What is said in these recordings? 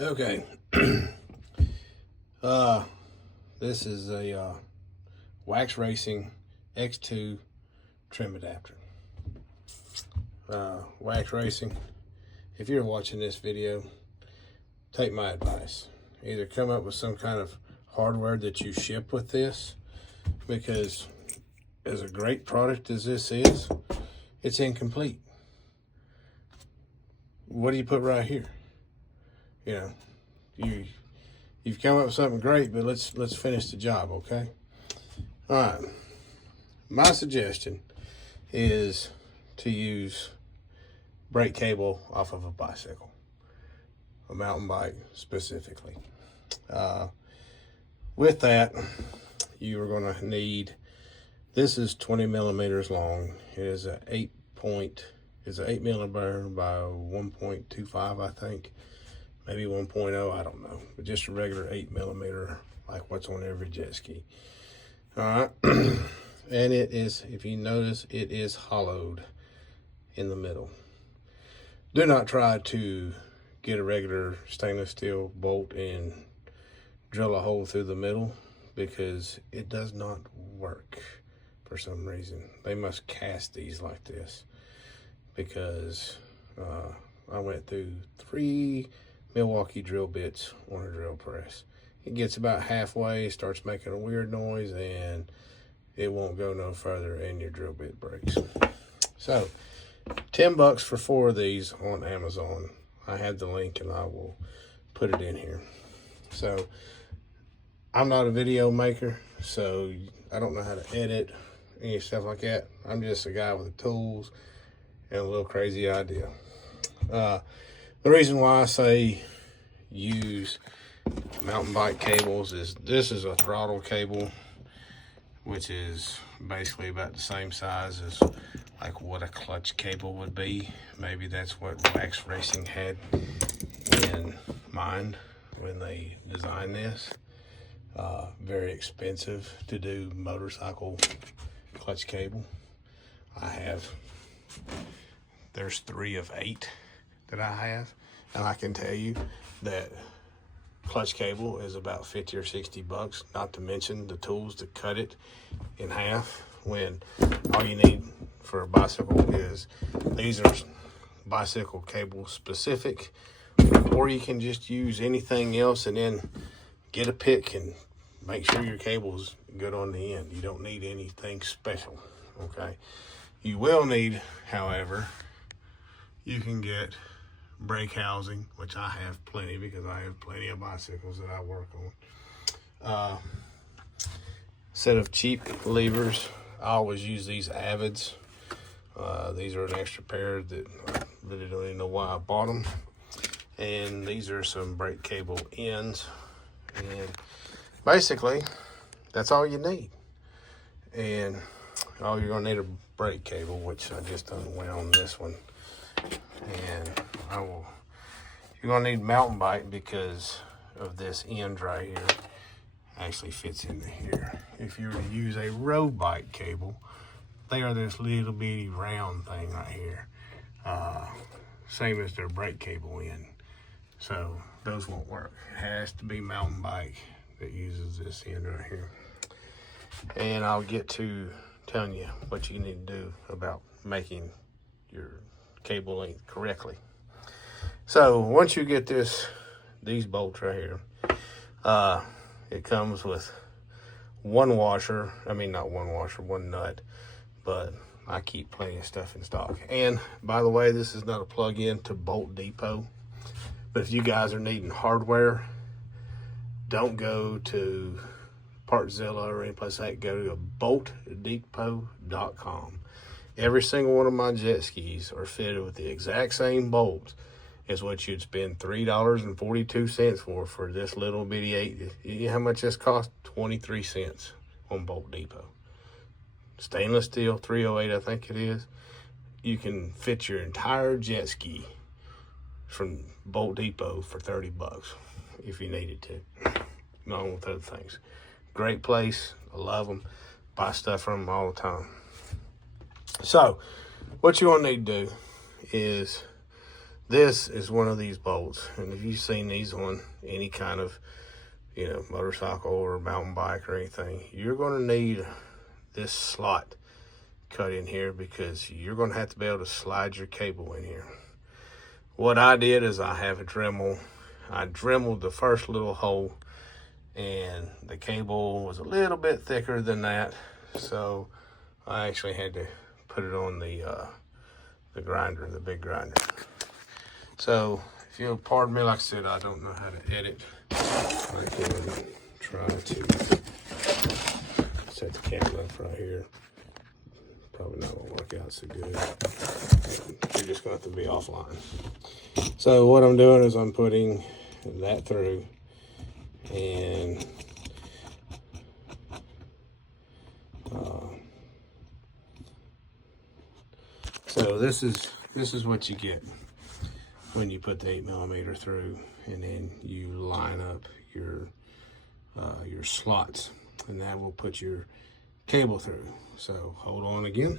Okay. This is a Wax Racing X2 trim adapter. Wax Racing, if you're watching this video, take my advice. Either come up with some kind of hardware that you ship with this, because as a great product as this is, it's incomplete. What do you put right here? You know, you've come up with something great, but let's finish the job, okay? All right. My suggestion is to use brake cable off of a bicycle, a mountain bike specifically. With that, you are going to need, this is 20 millimeters long. It is a 8 millimeter by 1.25, I think. Maybe 1.0, I don't know. But just a regular 8 millimeter, like what's on every jet ski. All right. And it is, if you notice, it is hollowed in the middle. Do not try to get a regular stainless steel bolt and drill a hole through the middle, because it does not work for some reason. They must cast these like this, because I went through 3 Milwaukee drill bits on a drill press. It gets about halfway, starts making a weird noise, and it won't go no further, and your drill bit breaks. So $10 for 4 of these on Amazon. I have the link and I will put it in here. So I'm not a video maker, so I don't know how to edit any stuff like that. I'm just a guy with the tools and a little crazy idea. The reason why I say use mountain bike cables is this is a throttle cable, which is basically about the same size as like what a clutch cable would be. Maybe that's what Wax Racing had in mind when they designed this. Very expensive to do motorcycle clutch cable. There's 3 of 8 that I have, and I can tell you that clutch cable is about 50 or 60 bucks, not to mention the tools to cut it in half, when all you need for a bicycle is, these are bicycle cable specific, or you can just use anything else and then get a pick and make sure your cable's good on the end. You don't need anything special, okay? You will need, however, you can get brake housing, which I have plenty, because I have plenty of bicycles that I work on. Set of cheap levers. I always use these Avids. These are an extra pair that I really don't even know why I bought them. And these are some brake cable ends. And basically, that's all you need. And you're gonna need a brake cable, which I just unwound this one. And you're gonna need mountain bike, because of this end right here. Actually fits into here. If you were to use a road bike cable, they are this little bitty round thing right here. Same as their brake cable end. So those won't work. It has to be mountain bike that uses this end right here. And I'll get to telling you what you need to do about making your cable length correctly. So once you get these bolts right here, it comes with one nut, but I keep plenty of stuff in stock. And by the way, this is not a plug-in to Bolt Depot, but if you guys are needing hardware, don't go to Partzilla or any place like that. Go to boltdepot.com. Every single one of my jet skis are fitted with the exact same bolts as what you'd spend $3.42 for this little bitty 8. You know how much this cost? 23 cents on Bolt Depot. Stainless steel, 308 I think it is. You can fit your entire jet ski from Bolt Depot for 30 bucks if you needed to, along with other things. Great place. I love them. Buy stuff from them all the time. So what you want to need to do is This is one of these bolts, and if you've seen these on any kind of, you know, motorcycle or mountain bike or anything, you're going to need this slot cut in here because you're going to have to be able to slide your cable in here. What I did is I have a Dremel. I dremeled the first little hole, and the cable was a little bit thicker than that, so I actually had to put it on the grinder, the big grinder. So if you'll pardon me, like I said, I don't know how to edit. I can try to set the camera up right here. Probably not gonna work out so good. You're just gonna have to be offline. So what I'm doing is I'm putting that through, and so this is what you get when you put the 8mm through, and then you line up your slots, and that will put your cable through. So hold on again.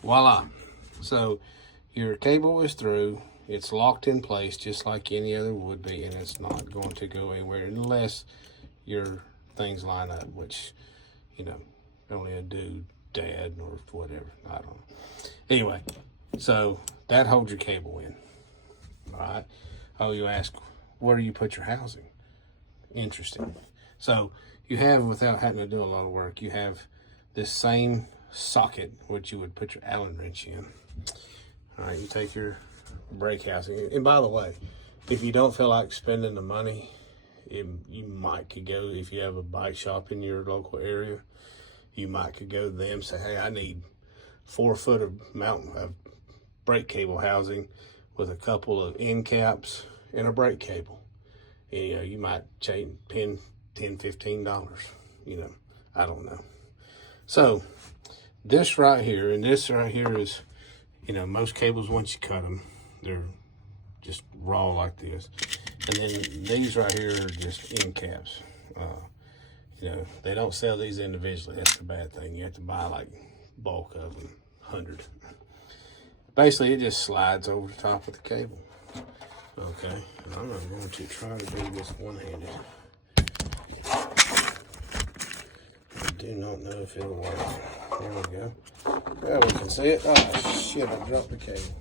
Voila. So your cable is through. It's locked in place just like any other would be, and it's not going to go anywhere unless your things line up, which, you know, only a dude, dad, or whatever. I don't know. Anyway, so that holds your cable in. All right. Oh, you ask, where do you put your housing? Interesting. So you have, without having to do a lot of work, you have this same socket which you would put your Allen wrench in. All right, you take your brake housing, and by the way, if you don't feel like spending the money, you might could go, if you have a bike shop in your local area, you might could go to them and say, hey, I need 4 foot of brake cable housing with a couple of end caps and a brake cable. And, you know, you might pay $10, $15, you know, I don't know. So this right here, and this right here is, you know, most cables, once you cut them, they're just raw like this. And then these right here are just end caps. You know, they don't sell these individually. That's the bad thing. You have to buy like bulk of them, 100. Basically, it just slides over the top of the cable. Okay, and I'm going to try to do this one-handed. I do not know if it'll work. There we go. There we can see it. Oh shit, I dropped the cable.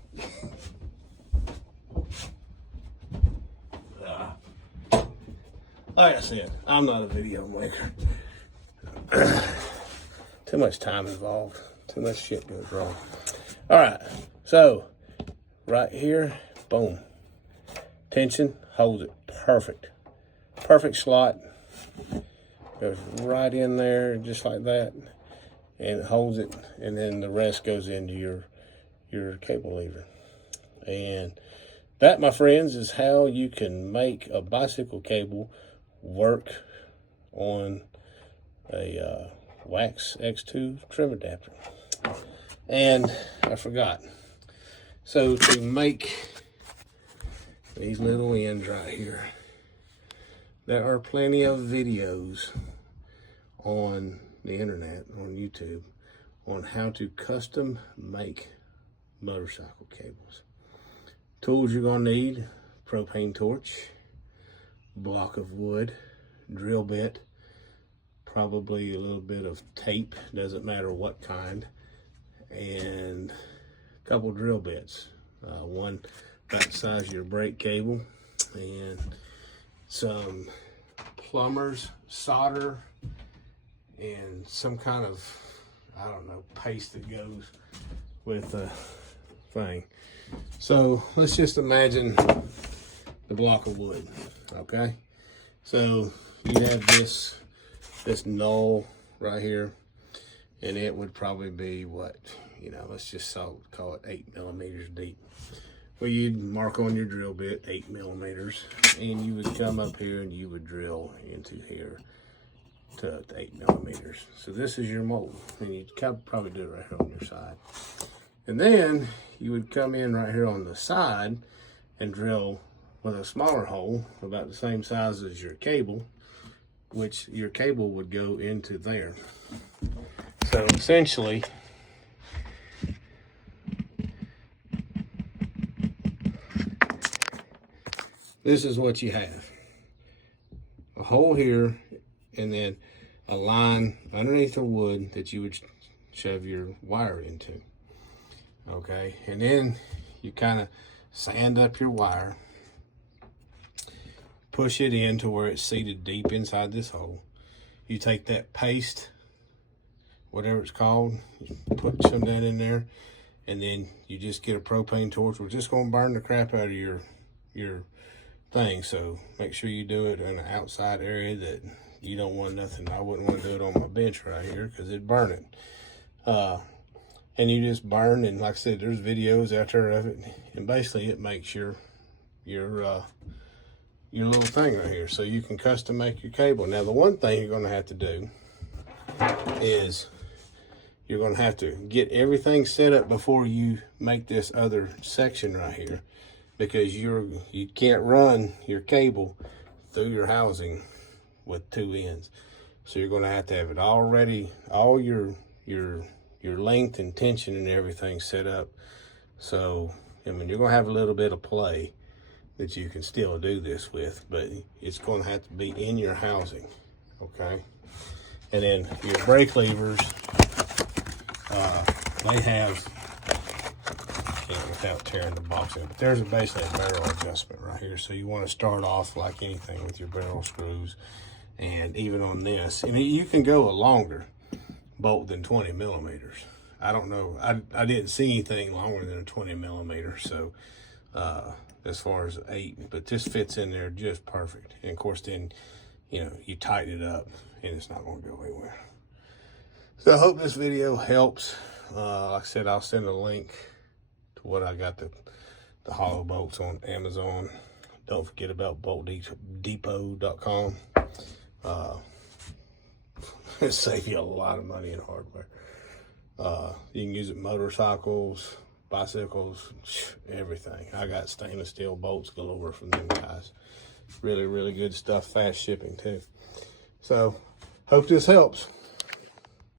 Like I said, I'm not a video maker. Too much time involved. Too much shit goes wrong. All right, so right here, boom. Tension, holds it perfect. Perfect slot. Goes right in there, just like that. And it holds it, and then the rest goes into your cable lever. And that, my friends, is how you can make a bicycle cable work on a Wax X2 trim adapter. And I forgot. So to make these little ends right here, there are plenty of videos on the internet, on YouTube, on how to custom make motorcycle cables. Tools you're gonna need: propane torch, block of wood, drill bit, probably a little bit of tape, doesn't matter what kind, and a couple drill bits, one about the size of your brake cable, and some plumber's solder, and some kind of, I don't know, paste that goes with the thing. So let's just imagine the block of wood, okay? So you have this knoll right here, and it would probably be what, you know, let's just call it 8 millimeters deep. Well, you'd mark on your drill bit 8 millimeters, and you would come up here and you would drill into here to 8 millimeters. So this is your mold, and you'd probably do it right here on your side. And then you would come in right here on the side and drill with a smaller hole about the same size as your cable, which your cable would go into there. So essentially, this is what you have. A hole here, and then a line underneath the wood that you would shove your wire into. Okay, and then you kind of sand up your wire, push it in to where it's seated deep inside this hole. You take that paste, whatever it's called, you put some of that in there, and then you just get a propane torch. We're just going to burn the crap out of your thing, so make sure you do it in an outside area that you don't want nothing. I wouldn't want to do it on my bench right here because it'd burn it. And you just burn, and like I said, there's videos out there of it, and basically it makes your little thing right here, so you can custom make your cable. Now, the one thing you're going to have to do is you're going to have to get everything set up before you make this other section right here, because you can't run your cable through your housing with two ends. So you're going to have it all ready, all your length and tension and everything set up. So, I mean, you're going to have a little bit of play that you can still do this with, but it's going to have to be in your housing, okay? And then your brake levers, they have, without tearing the box in, but there's basically a barrel adjustment right here. So you want to start off like anything with your barrel screws, and even on this, and you can go a longer bolt than 20 millimeters. I don't know, I didn't see anything longer than a 20 millimeter, so as far as 8, but this fits in there just perfect. And of course, then you tighten it up and it's not going to go anywhere. So I hope this video helps. Like I said, I'll send a link to what I got, the hollow bolts on Amazon. Don't forget about boltdepot.com. It'll save you a lot of money in hardware. You can use it motorcycles, bicycles, everything. I got stainless steel bolts galore from them guys. Really, really good stuff. Fast shipping too. So, hope this helps.